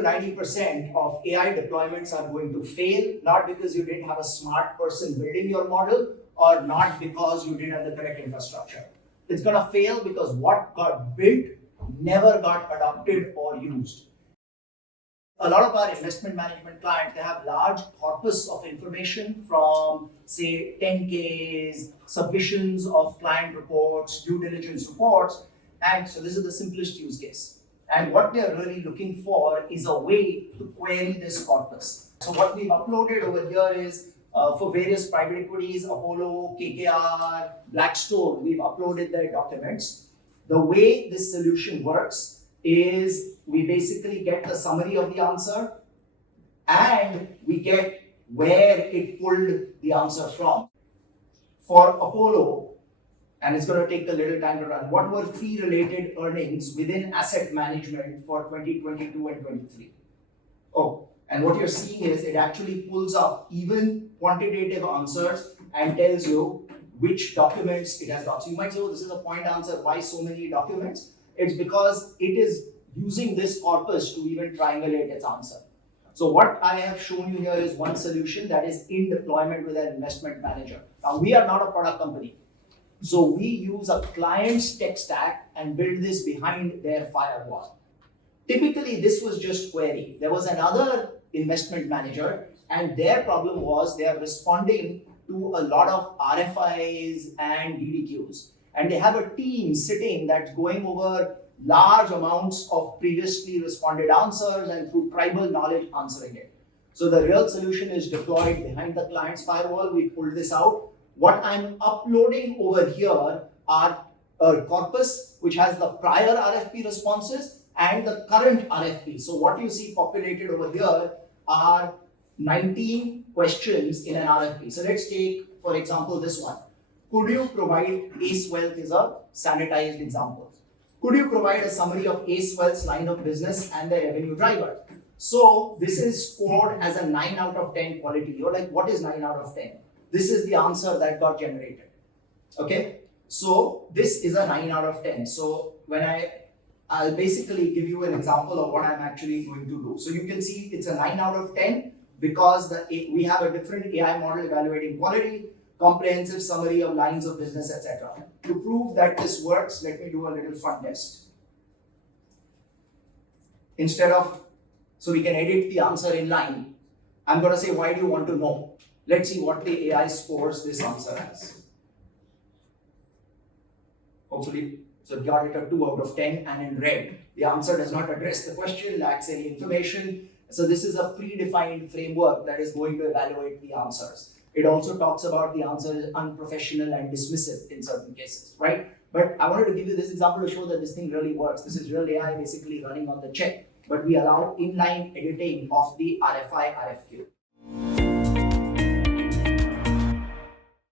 to 90% of AI deployments are going to fail, not because you didn't have a smart person building your model or not because you didn't have the correct infrastructure. It's going to fail because what got built never got adopted or used. A lot of our investment management clients, they have large corpus of information from, say, 10Ks, submissions of client reports, due diligence reports. And so this is the simplest use case. And what they're really looking for is a way to query this corpus. So what we've uploaded over here is for various private equities, Apollo, KKR, Blackstone, we've uploaded their documents. The way this solution works is we basically get the summary of the answer and we get where it pulled the answer from. For Apollo, and it's going to take a little time to run, what were fee-related earnings within asset management for 2022 and 23? Oh, and what you're seeing is it actually pulls up even quantitative answers and tells you which documents it has got. So you might say, oh, this is a point answer, why so many documents? It's because it is using this corpus to even triangulate its answer. So what I have shown you here is one solution that is in deployment with an investment manager. Now, we are not a product company. So we use a client's tech stack and build this behind their firewall. Typically, this was just query. There was another investment manager and their problem was they are responding to a lot of RFIs and DDQs. And they have a team sitting that's going over large amounts of previously responded answers and through tribal knowledge answering it. So the real solution is deployed behind the client's firewall. We pulled this out. What I'm uploading over here are a corpus which has the prior RFP responses and the current RFP. So what you see populated over here are 19 questions in an RFP. So let's take, for example, this one. Could you provide Ace Wealth is a sanitized example. Could you provide a summary of Ace Wealth's line of business and their revenue driver? So this is scored as a 9 out of 10 quality. You're like, what is 9 out of 10? This is the answer that got generated. Okay, so this is a 9 out of 10. So when I'll basically give you an example of what I'm actually going to do. So you can see it's a 9 out of 10 because we have a different AI model evaluating quality, comprehensive summary of lines of business, etc. To prove that this works, let me do a little fun test. So we can edit the answer in line. I'm going to say, why do you want to know? Let's see what the AI scores this answer as. Hopefully, so got it a 2 out of 10 and in red. The answer does not address the question, lacks any information. So this is a predefined framework that is going to evaluate the answers. It also talks about the answer is unprofessional and dismissive in certain cases, right? But I wanted to give you this example to show that this thing really works. This is real AI basically running on the check, but we allow inline editing of the RFI, RFQ.